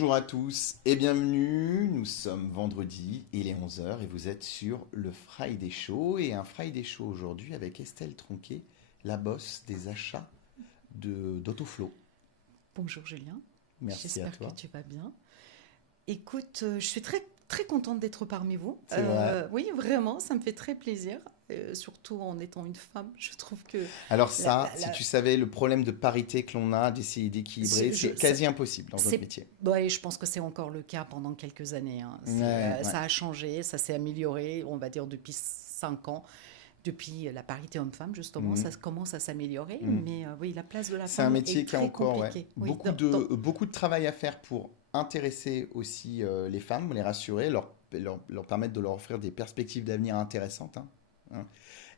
Bonjour à tous et bienvenue. Nous sommes vendredi, il est 11 heures et vous êtes sur le Friday Show. Et un Friday Show aujourd'hui avec Estelle Tronquet, la boss des achats d'Autoflow. Bonjour Julien, Merci à j'espère que toi. tu vas bien. Écoute, je suis très contente d'être parmi vous. C'est vrai. Oui, vraiment, ça me fait très plaisir, surtout en étant une femme. Je trouve que Alors la, ça, la- si la- tu savais le problème de parité que l'on a, d'essayer d'équilibrer, c'est quasi impossible dans notre métier. ouais, je pense que c'est encore le cas pendant quelques années, hein. Ouais, ouais. Ça a changé, ça s'est amélioré, on va dire depuis 5 ans. Depuis la parité homme-femme, justement, ça Mhm, commence à s'améliorer. mhm. Mais oui, la place de la C'est un femme métier est qui a très encore compliquée. Oui, beaucoup de travail à faire pour intéresser aussi les femmes, les rassurer, leur permettre de leur offrir des perspectives d'avenir intéressantes, hein.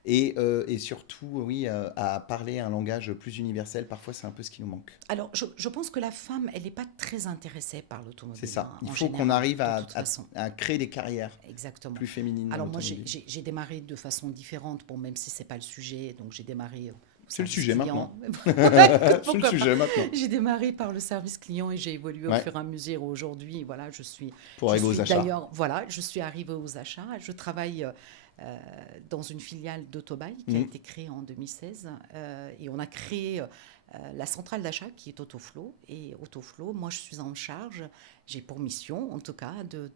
Et surtout, oui, à parler un langage plus universel, parfois c'est un peu ce qui nous manque. Alors, je pense que la femme, elle n'est pas très intéressée par C'est l'automobile, ça. hein, Il en faut qu'on général, arrive de toute façon. à créer des carrières Exactement. plus féminines dans Alors moi, j'ai l'automobile. j'ai- j'ai démarré de façon différente, bon, même si c'est pas le sujet, donc j'ai démarré au C'est le service sujet maintenant. client. Ouais, écoute, C'est le pourquoi pas. sujet maintenant. J'ai démarré par le service client et j'ai évolué au Ouais, fur et à mesure. Aujourd'hui, voilà, pour je arriver aux suis achats. d'ailleurs, voilà, je suis arrivée aux achats. Je travaille euh, dans une filiale d'Autobail qui a Mhm. été créée en 2016 et on a créé la centrale d'achat qui est Autoflow. Et Autoflow, moi, je suis en charge, j'ai pour mission, en tout cas, de,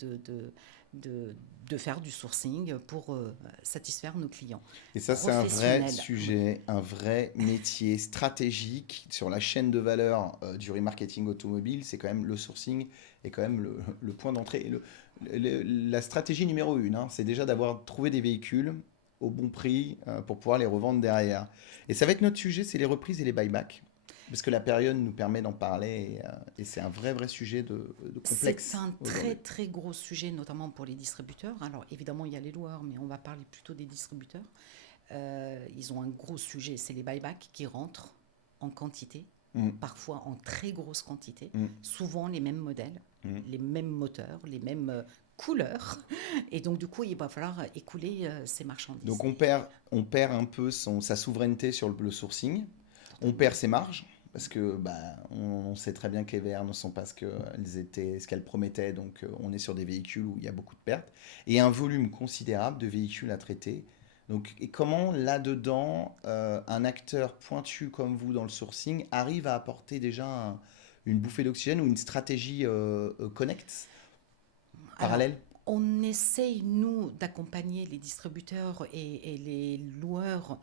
de faire du sourcing pour satisfaire nos clients Et ça, c'est un vrai professionnels. Oui, sujet, un vrai métier stratégique sur la chaîne de valeur du remarketing automobile. C'est quand même le sourcing est quand même le point d'entrée. Et la stratégie numéro une, hein, c'est déjà d'avoir trouvé des véhicules au bon prix pour pouvoir les revendre derrière. Et ça va être notre sujet, c'est les reprises et les buybacks. Parce que la période nous permet d'en parler et c'est un vrai sujet de c'est complexe un aujourd'hui. très gros sujet, notamment pour les distributeurs. Alors évidemment, il y a les loueurs, mais on va parler plutôt des distributeurs. Ils ont un gros sujet, c'est les buybacks qui rentrent en quantité, Mm, parfois en très grosse quantité, mm, souvent les mêmes modèles, mm. les mêmes moteurs, les mêmes couleurs. Et donc du coup, il va falloir écouler ces marchandises. Donc on perd un peu sa souveraineté sur le sourcing, on Totalement. perd ses marges, parce que bah, on sait très bien que les VR ne sont pas ce qu'elles promettaient, donc on est sur des véhicules où il y a beaucoup de pertes, et un volume considérable de véhicules à traiter. Donc, et comment là-dedans, un acteur pointu comme vous dans le sourcing arrive à apporter déjà une bouffée d'oxygène ou une stratégie connect Alors, parallèle? on essaye, nous, d'accompagner les distributeurs et les loueurs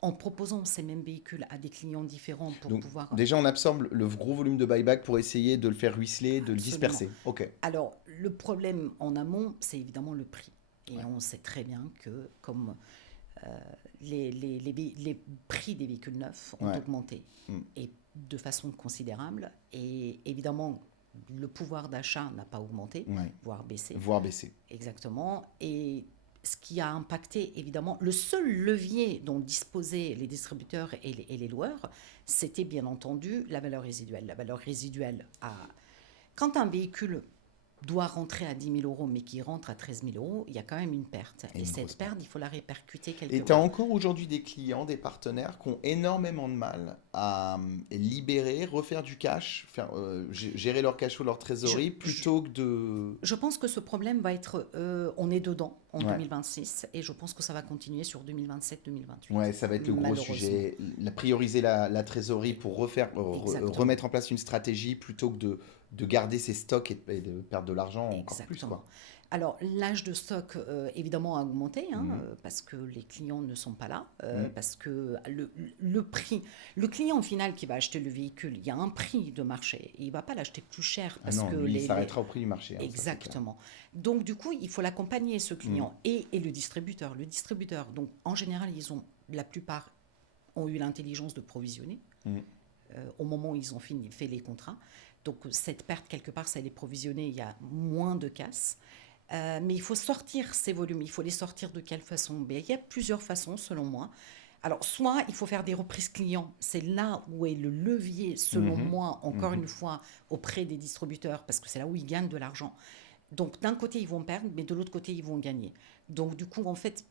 en proposant ces mêmes véhicules à des clients différents pour Donc pouvoir. déjà, on absorbe le gros volume de buyback pour essayer de le faire ruisseler, de le Absolument. disperser. Ok. Alors, le problème en amont, c'est évidemment le prix. Et Ouais. on sait très bien que comme les prix des véhicules neufs ont Ouais. augmenté Mm. et de façon considérable, et évidemment, le pouvoir d'achat n'a pas augmenté, Ouais. voire baissé. Voire baisser. Exactement. Et ce qui a impacté, évidemment, le seul levier dont disposaient les distributeurs et les loueurs, c'était bien entendu la valeur résiduelle. La valeur résiduelle quand un véhicule doit rentrer à 10 000 euros, mais qui rentre à 13 000 euros, il y a quand même une perte. Et Et une cette grosse perte, perte. il faut la répercuter quelque Et tu as part. encore aujourd'hui des clients, des partenaires qui ont énormément de mal à libérer, refaire du cash, gérer leur cash ou leur Je, trésorerie je, plutôt que de... je pense que ce problème va être, on est dedans en Ouais. 2026, et je pense que ça va continuer sur 2027-2028, Ouais, ça va être le gros malheureusement. sujet. Prioriser la trésorerie pour Exactement. remettre en place une stratégie plutôt que de garder ses stocks et de perdre de l'argent encore plus, Exactement. quoi. Alors, l'âge de stock, évidemment, a augmenté, hein, Mhm. parce que les clients ne sont pas là, Mhm. parce que le prix, le client final qui va acheter le véhicule, il y a un prix de marché. Il ne va pas l'acheter plus cher Ah parce non, que lui, il s'arrêtera au prix du marché, hein, ça c'est clair. Exactement. Donc, du coup, il faut l'accompagner, ce Mhm. client, et le distributeur. Le distributeur, donc, en général, la plupart ont eu l'intelligence de provisionner Mhm. au moment où ils ont fait les contrats. Donc, cette perte, quelque part, ça les provisionner, il y a moins de casse. Mais il faut sortir ces volumes. Il faut les sortir de quelle façon? Ben, il y a plusieurs façons, selon moi. Alors, soit il faut faire des reprises clients. C'est là où est le levier, selon Mhm. moi, encore Mhm. une fois, auprès des distributeurs, parce que c'est là où ils gagnent de l'argent. Donc, d'un côté, ils vont perdre, mais de l'autre côté, ils vont gagner. Donc, du coup, en fait,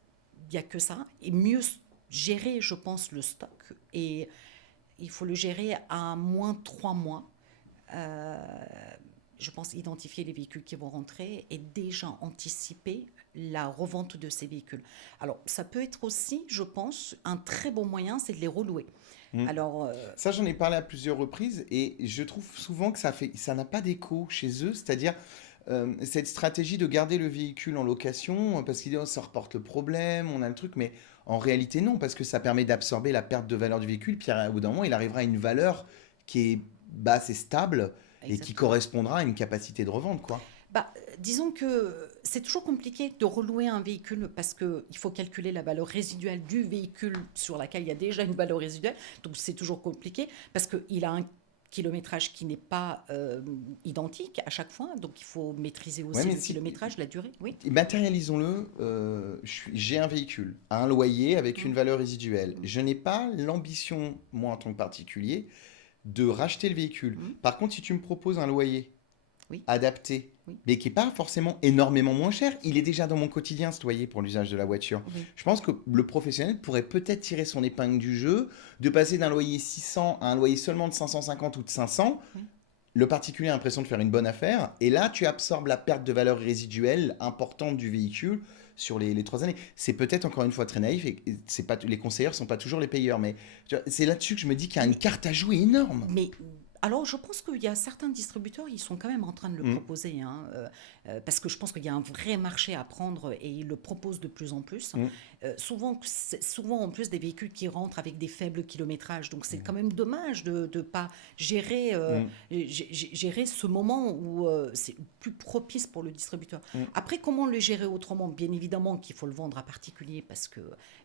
il n'y a que ça. Et mieux gérer, je pense, le stock. Et il faut le gérer à moins 3 mois euh, je pense, identifier les véhicules qui vont rentrer et déjà anticiper la revente de ces véhicules. Alors, ça peut être aussi, je pense, un très bon moyen, c'est de les relouer. Mm. Alors, Ça, j'en ai parlé à plusieurs reprises et je trouve souvent que ça n'a pas d'écho chez eux. C'est-à-dire, cette stratégie de garder le véhicule en location parce qu'ils disent, oh, ça reporte le problème, on a le truc, mais en réalité, non, parce que ça permet d'absorber la perte de valeur du véhicule. Puis, au bout d'un moment, il arrivera à une valeur qui est basse et stable et qui exactement. correspondra à une capacité de revente, quoi. Disons que c'est toujours compliqué de relouer un véhicule parce qu'il faut calculer la valeur résiduelle du véhicule sur laquelle il y a déjà une valeur résiduelle. Donc c'est toujours compliqué parce qu'il a un kilométrage qui n'est pas identique à chaque fois. Donc il faut maîtriser Ouais, aussi mais le si, kilométrage, la durée. Oui. matérialisons-le, j'ai un véhicule, un loyer avec une Mm, valeur résiduelle. mm, Je n'ai pas l'ambition, moi en tant que particulier, de racheter le véhicule. mm. Par contre, si tu me proposes un loyer Oui, adapté, oui, mais qui n'est pas forcément énormément moins cher, il est déjà dans mon quotidien ce loyer pour l'usage de la voiture. oui. Je pense que le professionnel pourrait peut-être tirer son épingle du jeu, de passer d'un loyer 600 à un loyer seulement de 550 ou de 500. Oui. Le particulier a l'impression de faire une bonne affaire, et là, tu absorbes la perte de valeur résiduelle importante du véhicule sur les 3 années. C'est peut-être encore une fois très naïf, et c'est pas, les conseilleurs sont pas toujours les payeurs, mais c'est là-dessus que je me dis qu'il y a une Mais carte à jouer énorme. Mais alors, je pense qu'il y a certains distributeurs, ils sont quand même en train de le Mm. proposer, hein, parce que je pense qu'il y a un vrai marché à prendre et ils le proposent de plus en plus. Mm. Souvent en plus des véhicules qui rentrent avec des faibles kilométrages, donc c'est quand même dommage de ne pas gérer, Mm. gérer ce moment où c'est plus propice pour le distributeur. Mm. Après, comment le gérer autrement? Bien évidemment qu'il faut le vendre à particulier,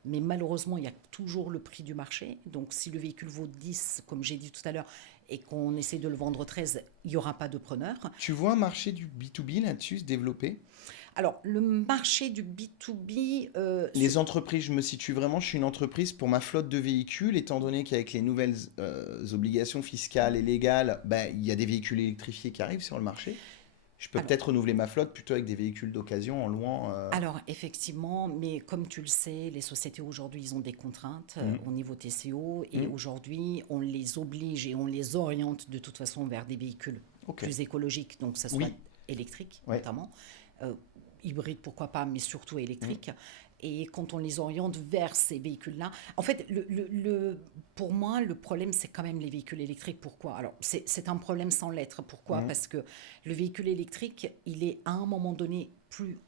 mais malheureusement, il y a toujours le prix du marché. Donc si le véhicule vaut 10, comme j'ai dit tout à l'heure, et qu'on essaie de le vendre 13, il n'y aura pas de preneur. Tu vois un marché du B2B là-dessus se développer? Alors, le marché du B2B, Les entreprises, je me situe vraiment, je suis une entreprise pour ma flotte de véhicules, étant donné qu'avec les nouvelles obligations fiscales et légales, bah, il y a des véhicules électrifiés qui arrivent sur le marché. Je peux alors, peut-être renouveler ma flotte plutôt avec des véhicules d'occasion en louant. alors, effectivement, mais comme tu le sais, les sociétés aujourd'hui, ils ont des contraintes Mm. au niveau TCO et Mm. aujourd'hui, on les oblige et on les oriente de toute façon vers des véhicules Ok. plus écologiques, donc que ce soit Oui. électrique Ouais. notamment, euh, hybride pourquoi pas, mais surtout Mm. électrique. Et quand on les oriente vers ces véhicules-là, en fait, pour moi, le problème, c'est quand même les véhicules électriques. Pourquoi? Alors, c'est un problème sans lettres. Pourquoi? Mm. Parce que le véhicule électrique, il est à un moment donné plus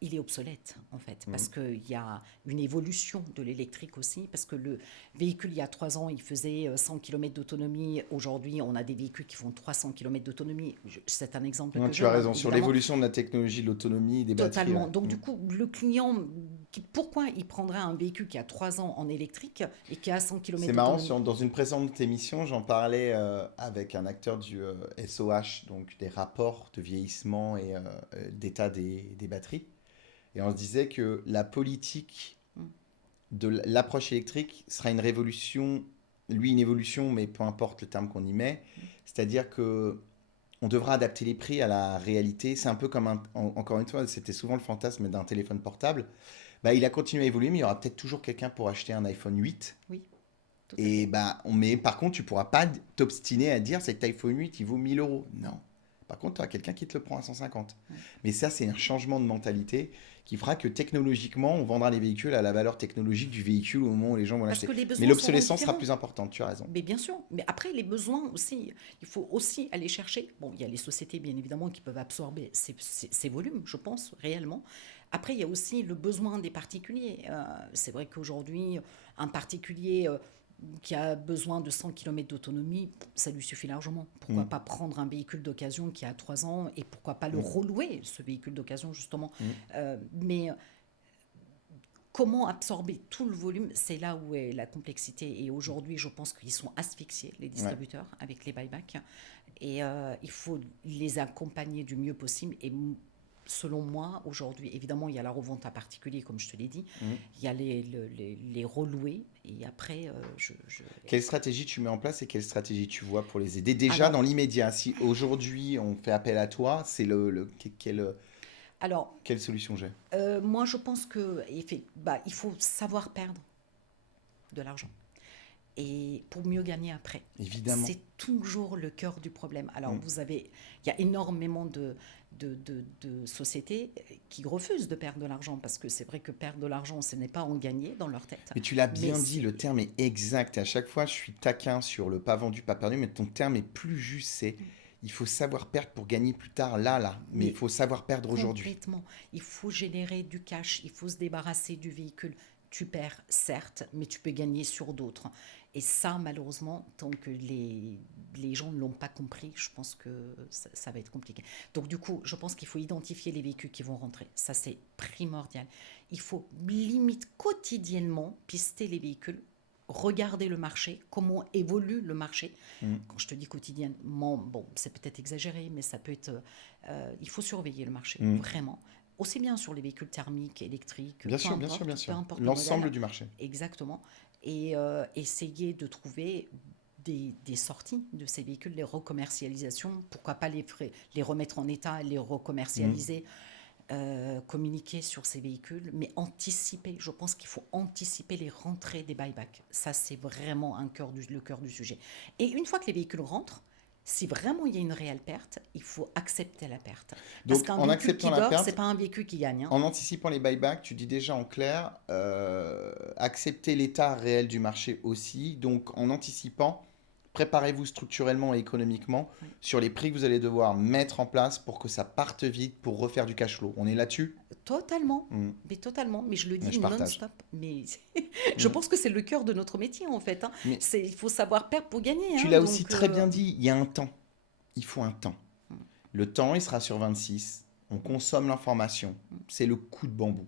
il est obsolète en fait, Mm. parce qu'il y a une évolution de l'électrique aussi, parce que le véhicule il y a 3 ans il faisait 100 km d'autonomie, aujourd'hui on a des véhicules qui font 300 km d'autonomie. C'est un exemple Non, que tu je as donne, raison, sur évidemment. l'évolution de la technologie, de l'autonomie, des batteries. Totalement. Ouais. Donc Mm. du coup, le client, pourquoi il prendrait un véhicule qui a 3 ans en électrique et qui a 100 C'est km marrant, d'autonomie? dans une précédente émission, j'en parlais avec un acteur du SOH, donc des rapports de vieillissement et d'état des batteries. Et on se disait que la politique Mm. de l'approche électrique sera une révolution, lui une évolution, mais peu importe le terme qu'on y met. C'est-à-dire que on devra adapter les prix à la réalité. C'est un peu comme, encore une fois, c'était souvent le fantasme d'un téléphone portable. Bah, il a continué à évoluer, mais il y aura peut-être toujours quelqu'un pour acheter un iPhone 8. Oui, tout à Et fait. bah, mais par contre, tu pourras pas t'obstiner à dire cet iPhone 8, il vaut 1000 euros. Non. Par contre, tu as quelqu'un qui te le prend à 150. Ouais. Mais ça, c'est un changement de mentalité qui fera que technologiquement, on vendra les véhicules à la valeur technologique du véhicule au moment où les gens vont Parce l'acheter. que les Mais besoins seront l'obsolescence sera différents. plus importante, tu as raison. Mais bien sûr, mais après les besoins aussi, il faut aussi aller chercher. Bon, il y a les sociétés bien évidemment qui peuvent absorber ces volumes, je pense réellement. Après, il y a aussi le besoin des particuliers. C'est vrai qu'aujourd'hui, un particulier qui a besoin de 100 km d'autonomie, ça lui suffit largement. Pourquoi Mm, pas prendre un véhicule d'occasion qui a 3 ans et pourquoi pas le mm, relouer, ce véhicule d'occasion justement. mm. Mais comment absorber tout le volume, c'est là où est la complexité. Et aujourd'hui, je pense qu'ils sont asphyxiés, les Ouais. distributeurs, avec les buybacks. Et il faut les accompagner du mieux possible. Et selon moi, aujourd'hui, évidemment, il y a la revente à particulier, comme je te l'ai dit. Mm. Il y a les reloués. Et après, Quelle stratégie tu mets en place et quelle stratégie tu vois pour les aider déjà Alors, dans l'immédiat? Si aujourd'hui on fait appel à toi, c'est alors quelle solution j'ai? moi, je pense que il faut savoir perdre de l'argent. et pour mieux gagner après. Évidemment. C'est toujours le cœur du problème. Alors, Mm. il y a énormément de sociétés qui refusent de perdre de l'argent parce que c'est vrai que perdre de l'argent, ce n'est pas en gagner dans leur tête. Mais tu l'as Mais bien dit, le terme est exact. Et à chaque fois, je suis taquin sur le pas vendu, pas perdu, mais ton terme est plus juste. C'est il faut savoir perdre pour gagner plus tard, là. Mais il mais faut savoir perdre aujourd'hui. complètement, il faut générer du cash, il faut se débarrasser du véhicule. Tu perds, certes, mais tu peux gagner sur d'autres. Et ça, malheureusement, tant que les gens ne l'ont pas compris, je pense que ça va être compliqué. Donc, du coup, je pense qu'il faut identifier les véhicules qui vont rentrer. Ça, c'est primordial. Il faut limite quotidiennement pister les véhicules, regarder le marché, comment évolue le marché. Mm. Quand je te dis quotidiennement, bon, c'est peut-être exagéré, mais ça peut être... il faut surveiller le marché, Mm. vraiment. Aussi bien sur les véhicules thermiques, électriques, Bien peu sûr, bien importe, sûr, bien peu sûr. importe le L'ensemble modèle. du marché. Exactement. Et essayer de trouver des sorties de ces véhicules, les recommercialisations, pourquoi pas les remettre en état, les Mm. recommercialiser, communiquer sur ces véhicules, mais anticiper. Je pense qu'il faut anticiper les rentrées des buybacks. Ça, c'est vraiment le cœur du sujet. Et une fois que les véhicules rentrent, si vraiment il y a une réelle perte, il faut accepter la perte. Parce Donc, qu'un en véhicule acceptant qui la dort, c'est perte, pas un véhicule qui gagne, hein. en anticipant les buybacks, tu dis déjà en clair, accepter l'état réel du marché aussi. Donc, en anticipant, préparez-vous structurellement et économiquement Oui. sur les prix que vous allez devoir mettre en place pour que ça parte vite, pour refaire du cash flow. On est là-dessus? Totalement, Mm. totalement. Mais je le Ouais, dis je partage. non-stop. Mais je Mm. pense que c'est le cœur de notre métier, en fait, hein. Mais Il faut savoir perdre pour gagner, tu hein. l'as aussi Donc, très bien dit, il y a un temps. Il faut un temps. mm, Le temps, il sera sur 26. On consomme l'information. C'est le coup de bambou.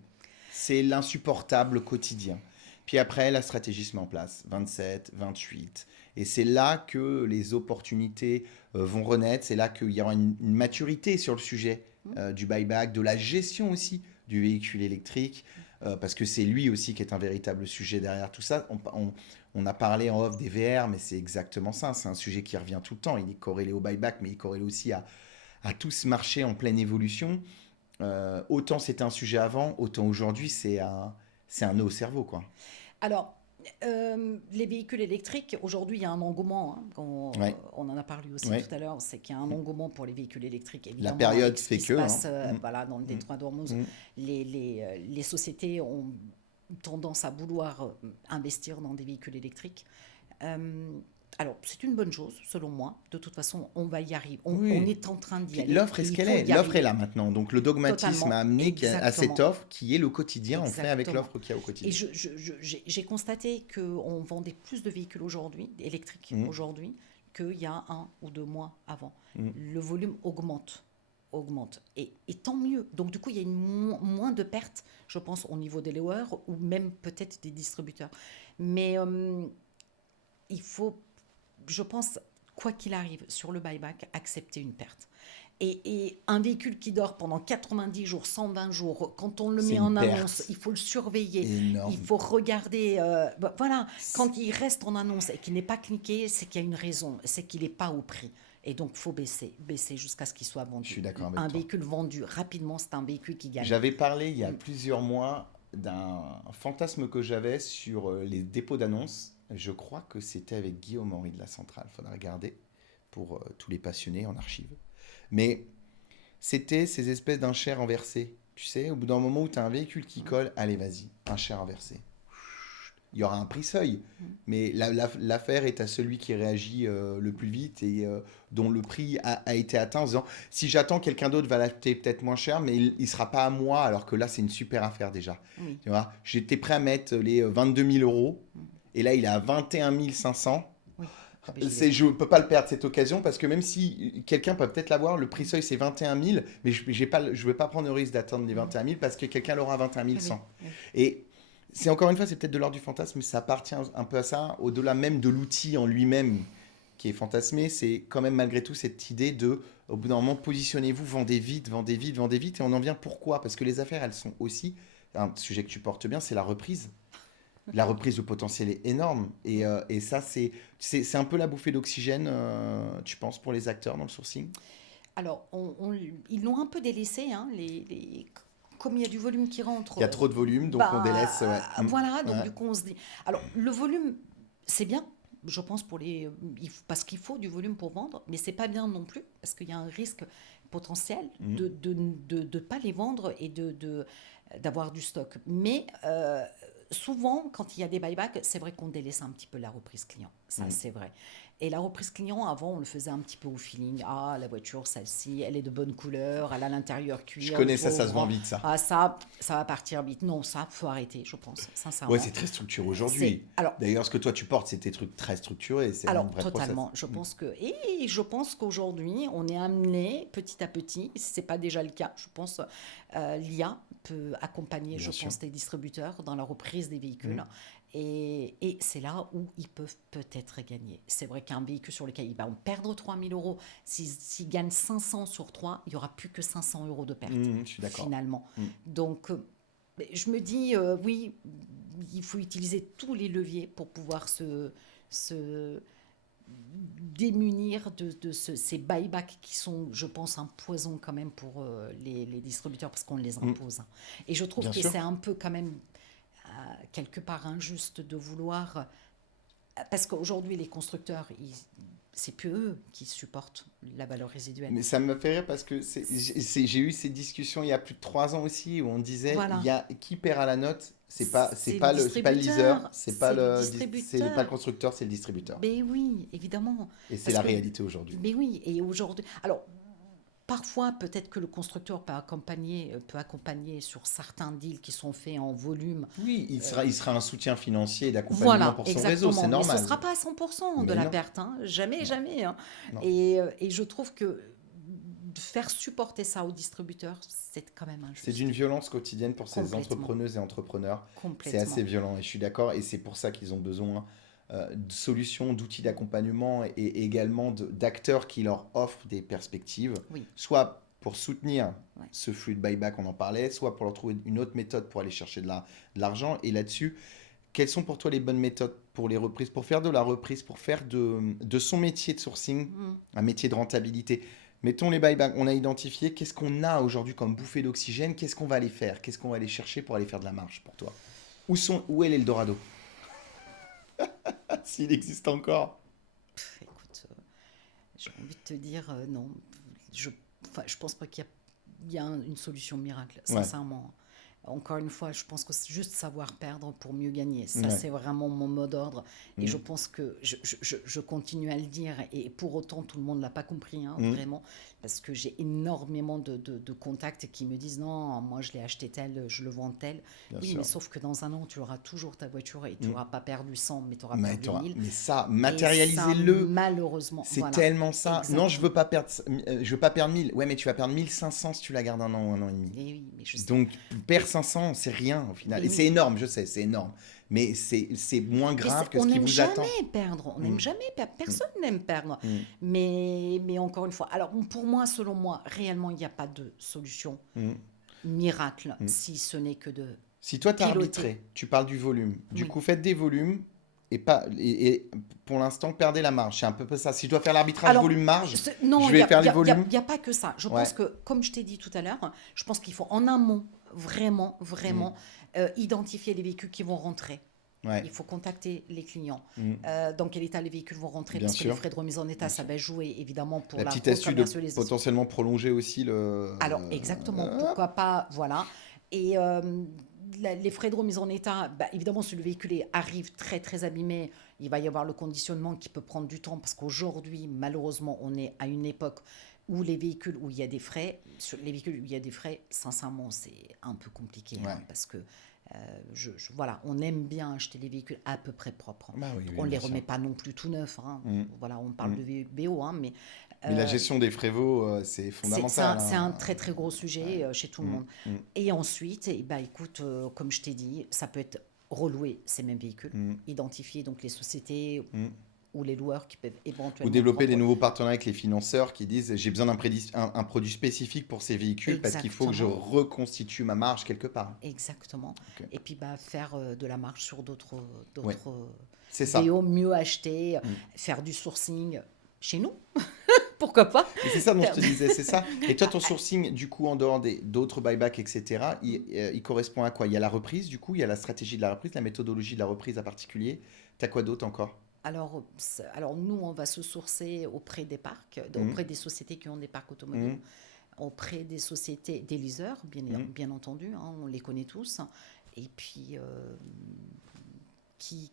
C'est l'insupportable quotidien. Puis après, la stratégie se met en place. 27, 28. Et c'est là que les opportunités vont renaître. C'est là qu'il y aura une maturité sur le sujet mm, du buyback, de la gestion aussi du véhicule électrique. Parce que c'est lui aussi qui est un véritable sujet derrière tout ça. On a parlé en off des VR, mais c'est exactement ça. C'est un sujet qui revient tout le temps. Il est corrélé au buyback, mais il est corrélé aussi à tout ce marché en pleine évolution. Autant c'était un sujet avant, autant aujourd'hui c'est un nœud au cerveau, quoi. Alors, les véhicules électriques, aujourd'hui, il y a un engouement, hein, Ouais, on en a parlé aussi ouais. tout à l'heure, c'est qu'il y a un engouement pour les véhicules électriques. La Évidemment, avec période ce fait qui se que, hein. passe voilà, dans le Mm, détroit d'Ormuz, mm, les sociétés ont tendance à vouloir investir dans des véhicules électriques. Euh, alors, c'est une bonne chose, selon moi. De toute façon, on va y arriver. On oui. est en train d'y Puis aller l'offre est et ce il qu'elle faut est. y L'offre est là arriver maintenant. Donc le dogmatisme a totalement. amené à cette Exactement. offre qui est le quotidien. On fait avec Exactement. l'offre qu'il y a au Et quotidien. j'ai constaté qu'on vendait plus de véhicules aujourd'hui, électriques Mm, aujourd'hui, qu'il y a 1 ou 2 mois avant. mm. Le volume augmente. Et tant mieux. Donc du coup, il y a moins de pertes, je pense, au niveau des loueurs ou même peut-être des distributeurs. Mais il faut, je pense, quoi qu'il arrive, sur le buyback, accepter une perte. Et un véhicule qui dort pendant 90 jours, 120 jours, quand on le C'est met une en annonce, perte il faut le surveiller, il énorme. faut regarder. Voilà, quand il reste en annonce et qu'il n'est pas cliqué, c'est qu'il y a une raison, c'est qu'il n'est pas au prix. Et donc, il faut baisser jusqu'à ce qu'il soit Je suis vendu. d'accord avec Un toi. véhicule vendu rapidement, c'est un véhicule qui gagne. J'avais parlé il y a Mm. plusieurs mois d'un fantasme que j'avais sur les dépôts d'annonces. Je crois que c'était avec Guillaume Henry de la Centrale. Il faudra regarder pour tous les passionnés en archive. Mais c'était ces espèces d'enchères inversées. Tu sais, au bout d'un moment où tu as un véhicule qui colle, allez, vas-y, enchère inversée. Il y aura un prix seuil, mais l'affaire est à celui qui réagit le plus vite et dont le prix a été atteint en disant si j'attends, quelqu'un d'autre va l'acheter peut-être moins cher, mais il ne sera pas à moi, alors que là, c'est une super affaire déjà. Oui, Tu vois, j'étais prêt à mettre les 22 000 euros et là, il est à 21 500. oui. Ah ben, j'y vais. Je ne peux pas le perdre cette occasion parce que même si quelqu'un peut peut-être l'avoir, le prix seuil c'est 21 000, mais je ne vais pas prendre le risque d'attendre les 21 000 parce que quelqu'un l'aura à 21 Oui, 100. oui. Et c'est encore une fois, c'est peut-être de l'ordre du fantasme, mais ça appartient un peu à ça, au-delà même de l'outil en lui-même qui est fantasmé, c'est quand même malgré tout cette idée de, au bout d'un moment, positionnez-vous, vendez vite, vendez vite, vendez vite, et on en vient pourquoi? Parce que les affaires, elles sont aussi, un sujet que tu portes bien, c'est la reprise. La reprise, le potentiel est énorme. Et ça, c'est un peu la bouffée d'oxygène, tu penses, pour les acteurs dans le sourcing? Alors, ils l'ont un peu délaissé, hein, comme il y a du volume qui Il y a rentre, trop de volume, donc on délaisse. Ouais. voilà, donc Ouais. du coup on se dit... Alors, le volume, c'est bien, je pense parce qu'il faut du volume pour vendre, mais c'est pas bien non plus parce qu'il y a un risque potentiel Mm. de pas les vendre et d'avoir du stock. Mais souvent, quand il y a des buybacks, c'est vrai qu'on délaisse un petit peu la reprise client. Ça, Mm. c'est vrai. Et la reprise client, avant, on le faisait un petit peu au feeling. Ah, la voiture, celle-ci, elle est de bonne couleur, elle a l'intérieur Je cuir, il connais faut ça, ça se vend ouvrir. vite, ça. Ah, ça va partir vite. Non, ça, faut arrêter, je pense, Ouais, sincèrement. c'est très structuré C'est aujourd'hui. alors D'ailleurs, ce que toi tu portes, c'est tes trucs très structurés, c'est un alors, vrai process. totalement. Mm. Je pense qu'aujourd'hui, on est amené petit à petit, si ce n'est pas déjà le cas, je pense, l'IA peut accompagner, Bien je sûr. pense, les distributeurs dans la reprise des Mm. véhicules. Et c'est là où ils peuvent peut-être gagner. C'est vrai qu'un véhicule sur lequel ils vont perdre 3 000 euros, s'ils gagnent 500 sur 3, il n'y aura plus que 500 euros de perte, Mm, je suis d'accord. finalement. Mm. Donc, je me dis, oui, il faut utiliser tous les leviers pour pouvoir se démunir ces buybacks qui sont, je pense, un poison quand même pour les distributeurs parce qu'on les Mm. impose. Et je trouve Bien que sûr. c'est un peu quand même quelque part injuste de vouloir... Parce qu'aujourd'hui, les constructeurs, c'est plus eux qui supportent la valeur résiduelle. Mais ça me fait rire parce que j'ai eu ces discussions il y a plus de 3 ans aussi où on disait il Voilà. y a qui perd à la note, C'est le c'est pas le leaser, distributeur. C'est le c'est pas le distributeur. constructeur, c'est le distributeur. Mais oui, évidemment. Et c'est Parce la que, réalité aujourd'hui. mais oui, et aujourd'hui... Alors, parfois, peut-être que le constructeur peut accompagner sur certains deals qui sont faits en volume. Oui, il sera un soutien financier et d'accompagnement Voilà, pour son réseau, c'est exactement. Mais ce ne normal. sera pas à 100% de Mais la non, perte, hein. Jamais, non, jamais, hein. non. Et je trouve que de faire supporter ça aux distributeurs, c'est quand même C'est injuste. d'une violence quotidienne pour ces Complètement, entrepreneuses et entrepreneurs. C'est assez complètement. violent et je suis d'accord. Et c'est pour ça qu'ils ont besoin de solutions, d'outils d'accompagnement et également d'acteurs qui leur offrent des perspectives, Oui, soit pour soutenir ouais. ce flux de buyback, on en parlait, soit pour leur trouver une autre méthode pour aller chercher de l'argent. Et là-dessus, quelles sont pour toi les bonnes méthodes pour les reprises, pour faire de la reprise, pour faire de son métier de sourcing Mm. un métier de rentabilité? Mettons les buybacks, on a identifié qu'est-ce qu'on a aujourd'hui comme bouffée d'oxygène, qu'est-ce qu'on va aller faire, qu'est-ce qu'on va aller chercher pour aller faire de la marge pour toi? Où est l'Eldorado? S'il existe encore. Écoute, j'ai envie de te dire non. Je, enfin, je pense pas qu'il y a une solution miracle, Ouais, sincèrement. Encore une fois, je pense que c'est juste savoir perdre pour mieux gagner. Ça, ouais. c'est vraiment mon mot d'ordre. Et je Mm, pense que je continue à le dire. Et pour autant, tout le monde ne l'a pas compris, hein, mm, vraiment. Parce que j'ai énormément de contacts qui me disent non, moi, je l'ai acheté tel, je le vends tel. bien Oui, mais sûr. sauf que dans un an, tu auras toujours ta voiture et tu Mm. n'auras pas perdu 100, mais tu auras perdu 1000. Mais ça, Et ça, matérialisez-le. malheureusement, C'est voilà, tellement ça. Non, exactement. je veux pas perdre 1000. Ouais, mais tu vas perdre 1500 si tu la gardes un an et demi. Et oui, mais je sais. Donc, perdre 500, c'est rien au final. Mais Et c'est oui. énorme, je sais, c'est énorme. Mais c'est moins Mais grave que on ce qui n'aime vous attend. jamais perdre, on n'aime Mm, jamais perdre, mm, personne n'aime perdre. mm, Mais encore une fois, alors pour moi, selon moi, réellement, il n'y a pas de solution mm, miracle, mm. si ce n'est que de Si toi, tu as piloter. arbitré, tu parles du volume. Du Oui. coup, faites des volumes et pour l'instant, perdez la marge. C'est un peu ça. Si je dois faire l'arbitrage Alors, volume-marge, non, je il n'y vais a, faire y les a- y a- volumes. y a pas que ça. Je Ouais. pense que, comme je t'ai dit tout à l'heure, je pense qu'il faut en amont, vraiment, Mm, vraiment, identifier les véhicules qui vont rentrer. ouais. Il faut contacter les clients. Mm, Dans quel état les véhicules vont rentrer, bien parce que les sûr. frais de remise en état, Bien ça sûr. va jouer évidemment pour La la petite astuce de recommercialisation. potentiellement prolonger aussi le. Alors, exactement, Hop. pourquoi pas, voilà. Et les frais de remise en état, bah, évidemment, si le véhicule arrive très, très abîmé, il va y avoir le conditionnement qui peut prendre du temps, parce qu'aujourd'hui, malheureusement, on est à une époque où les véhicules où il y a des frais, sur les véhicules où il y a des frais, sincèrement, c'est un peu compliqué, Ouais. hein, parce que voilà, on aime bien acheter les véhicules à peu près propres. Bah oui, oui, On ne les bien sûr. remet pas non plus tout neufs, hein. Mm, Voilà, on parle mm. de VBO, hein, mais Mais la euh, gestion des frévots, c'est fondamental, c'est un hein. très très gros sujet Ouais. chez tout le Mm, monde. mm, Et ensuite, eh ben, écoute, comme je t'ai dit, ça peut être relouer ces mêmes véhicules, mm, identifier donc les sociétés mm. ou les loueurs qui peuvent Ou éventuellement développer des prendre. nouveaux partenariats avec les financeurs qui disent j'ai besoin un produit spécifique pour ces véhicules parce qu'il faut que je Exactement, reconstitue ma marge quelque part. exactement. Ok. Et puis bah, faire de la marge sur d'autres Ouais, d'autres c'est ça. VO mieux acheter, Mm. faire du sourcing chez nous, pourquoi pas. Et c'est ça dont je Faire te de- disais, c'est ça. Et toi, ton sourcing, du coup, en dehors d'autres buybacks, etc., il correspond à quoi? Il y a la reprise, du coup, il y a la stratégie de la reprise, la méthodologie de la reprise à particulier. T'as quoi d'autre encore? alors nous, on va se sourcer auprès des parcs, Mhm. auprès des sociétés qui ont des parcs automobiles, Mhm. auprès des sociétés, des leasers, Mhm. bien entendu, hein, on les connaît tous, et puis qui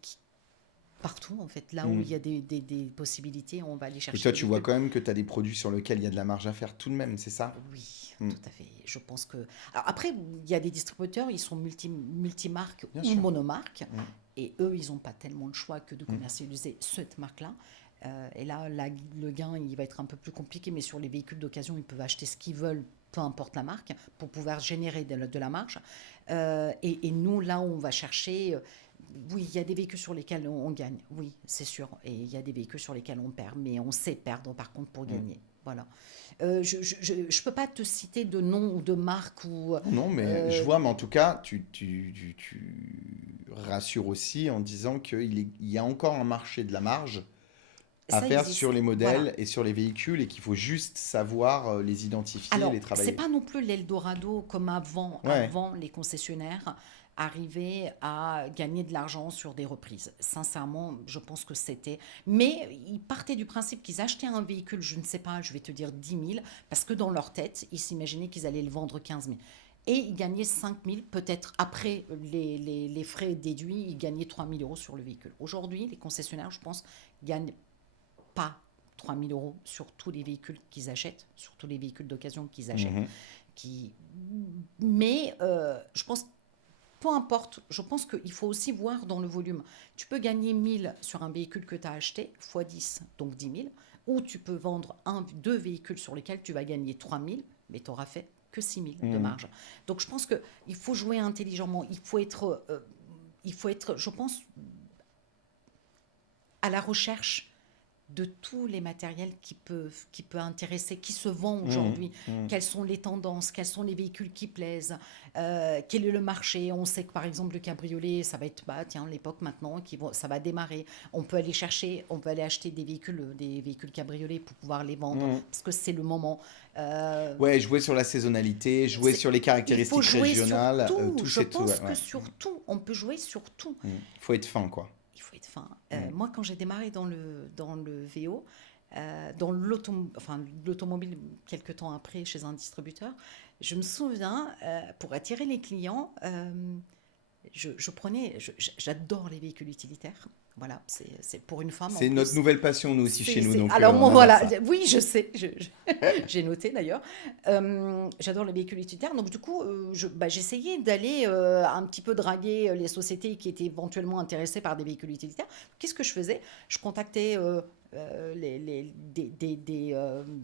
partout, en fait, là où il Mhm. y a des possibilités, on va aller Et chercher toi, des tu vois véhicules. quand même que tu as des produits sur lesquels il y a de la marge à faire tout de même, c'est ça? Oui, Mhm. tout à fait. Je pense que. Alors après, il y a des distributeurs, ils sont multimarques Bien ou sûr. monomarques, Mhm. et eux, ils n'ont pas tellement le choix que de Mhm. commercialiser cette marque-là. Et là, le gain, il va être un peu plus compliqué, mais sur les véhicules d'occasion, ils peuvent acheter ce qu'ils veulent, peu importe la marque, pour pouvoir générer de la marge. Et nous, là où on va chercher, oui, il y a des véhicules sur lesquels on gagne, oui, c'est sûr. Et il y a des véhicules sur lesquels on perd, mais on sait perdre par contre pour Mhm. gagner. Voilà. Je peux pas te citer de nom ou de marque ou Non, non, mais je euh, vois, mais en tout cas, tu rassures aussi en disant il y a encore un marché de la marge à ça faire sur existe. les Voilà. modèles et sur les véhicules et qu'il faut juste savoir les identifier et Alors, les c'est travailler. pas non plus l'Eldorado comme avant. Ouais. Avant, les concessionnaires arrivaient à gagner de l'argent sur des reprises. Sincèrement, je pense que c'était. Mais ils partaient du principe qu'ils achetaient un véhicule, je ne sais pas, je vais te dire 10 000, parce que dans leur tête, ils s'imaginaient qu'ils allaient le vendre 15 000. Et ils gagnaient 5 000, peut-être après les frais déduits, ils gagnaient 3 000 € sur le véhicule. Aujourd'hui, les concessionnaires, je pense, gagnent pas 3 000 € sur tous les véhicules qu'ils achètent, sur tous les véhicules d'occasion qu'ils achètent. Mhm. Qui... Mais je pense, peu importe, je pense qu'il faut aussi voir dans le volume. Tu peux gagner 1 000 sur un véhicule que tu as acheté, x 10, donc 10 000, ou tu peux vendre deux véhicules sur lesquels tu vas gagner 3 000, mais tu auras fait que 6 000 de Mhm. marge. Donc je pense qu'il faut jouer intelligemment, il faut être, je pense, à la recherche de tous les matériels qui peut intéresser, qui se vend Mhm. aujourd'hui, Mhm. quelles sont les tendances, quels sont les véhicules qui plaisent, quel est le marché. On sait que par exemple le cabriolet, ça va être, bah, tiens, l'époque maintenant, ça va démarrer. On peut aller acheter des véhicules cabriolets pour pouvoir les vendre, Mhm. parce que c'est le moment. Euh, Ouais, jouer sur la saisonnalité, jouer sur les il faut caractéristiques jouer sur régionales, tout. tout Je c'est tout. Ouais, pense que ouais. sur tout, on peut jouer sur tout. Faut être fin, quoi. Il faut être fin. Mhm. Moi, quand j'ai démarré dans le VO, dans l'automobile quelques temps après chez un distributeur, je me souviens, pour attirer les clients, j'adore les véhicules utilitaires. Voilà, c'est pour une femme en C'est notre plus. nouvelle passion, nous aussi, chez nous, donc Alors on moi adore voilà, ça. oui je sais, j'ai noté d'ailleurs. J'adore les véhicules utilitaires, donc du coup j'essayais d'aller un petit peu draguer les sociétés qui étaient éventuellement intéressées par des véhicules utilitaires. Qu'est-ce que je faisais? Je contactais des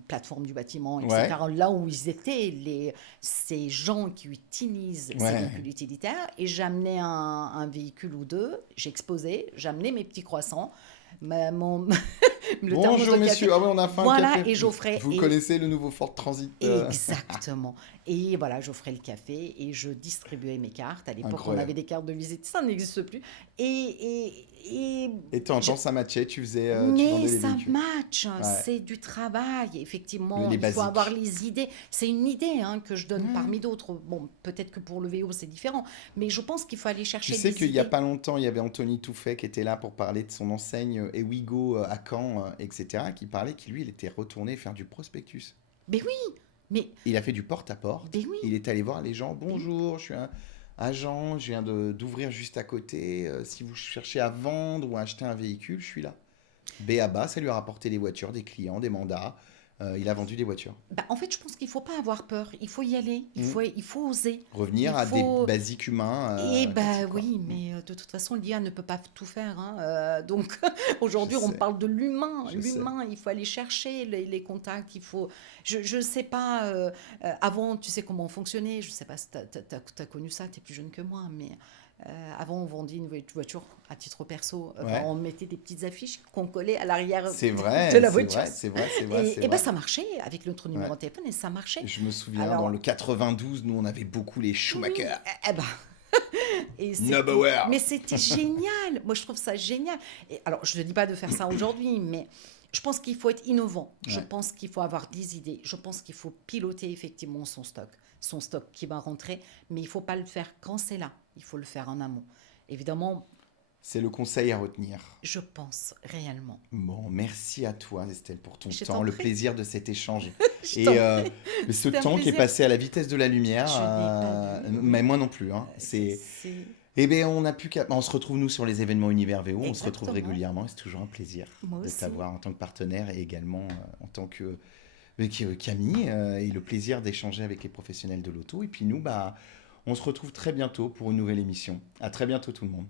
plateformes du bâtiment, Ouais, etc. Là où ils étaient, ces gens qui utilisent ces véhicules ouais. utilitaires, et j'amenais un véhicule ou deux, j'exposais, j'amenais mes petits croissants, mon, le thermos Bonjour de café, messieurs, ah oui, on a faim, un voilà, café. et j'offrais, Vous et connaissez le nouveau Ford Transit exactement. Et voilà, j'offrais le café et je distribuais mes cartes. À l'époque, on avait Incroyable. des cartes de visite, ça n'existe plus. Et Et de temps en je- temps, ça matchait, tu mais vendais les ça véhicules. match, Ouais, c'est du travail. Effectivement, les il faut avoir basiques. les idées. C'est une idée hein, que je donne Ouais. parmi d'autres. Bon, peut-être que pour le VO, c'est différent. Mais je pense qu'il faut aller Tu chercher sais des qu'il y a idées. pas longtemps, il y avait Anthony Touffet qui était là pour parler de son enseigne Ewigo à Caen, etc., qui parlait qu'il lui, il était retourné faire du prospectus. Mais oui, mais, Il a fait du porte-à-porte. mais oui, Il est allé voir les gens. mais oui. Bonjour, je suis un agent, je viens d'ouvrir juste à côté. Si vous cherchez à vendre ou à acheter un véhicule, je suis là. B à bas, ça lui a rapporté des voitures, des clients, des mandats. Il a vendu des voitures. Bah, en fait, je pense qu'il ne faut pas avoir peur. Il faut y aller. Hmm. Il faut oser. Revenir Il à des faut. basiques humains Et bah classiques, quoi. oui, Hmm. mais de toute façon, l'IA ne peut pas tout faire, hein. Donc Je aujourd'hui, on sais, parle de l'humain. je sais. L'humain, il faut aller chercher les contacts. Il faut. Je ne sais pas. Avant, tu sais comment on fonctionnait. Je ne sais pas si tu as connu ça. Tu es plus jeune que moi, mais avant, on vendait une voiture à titre perso. Enfin, Ouais. on mettait des petites affiches qu'on collait à l'arrière C'est de vrai, la c'est voiture. vrai, c'est vrai, c'est vrai, c'est Et ben vrai. ça marchait avec notre Ouais. numéro de téléphone et ça marchait. Je me souviens, dans le Alors 92, nous, on avait beaucoup les oui, Schumacher. eh ben, Nobauer. mais c'était génial. Moi, je trouve ça génial. Et alors, je ne dis pas de faire ça aujourd'hui, mais je pense qu'il faut être innovant. Je Ouais. pense qu'il faut avoir des idées. Je pense qu'il faut piloter effectivement son stock qui va rentrer, mais il ne faut pas le faire quand c'est là. Il faut le faire en amont. Évidemment, C'est le conseil à retenir. Je pense réellement. Bon, merci à toi, Estelle, pour ton Je temps, t'en le prie. plaisir de cet échange. Je t'en Et prie. ce C'était un temps qui est plaisir. passé à la vitesse de la lumière, Je n'ai pas vu, mais oui. moi non plus. Hein. C'est... C'est Eh bien, on a pu... On se retrouve, nous, sur les événements Univers VO. On se retrouve exactement. régulièrement. Et c'est toujours un plaisir Moi de aussi. t'avoir en tant que partenaire et également en tant que Camille. Et le plaisir d'échanger avec les professionnels de l'auto. Et puis nous, bah, on se retrouve très bientôt pour une nouvelle émission. À très bientôt, tout le monde.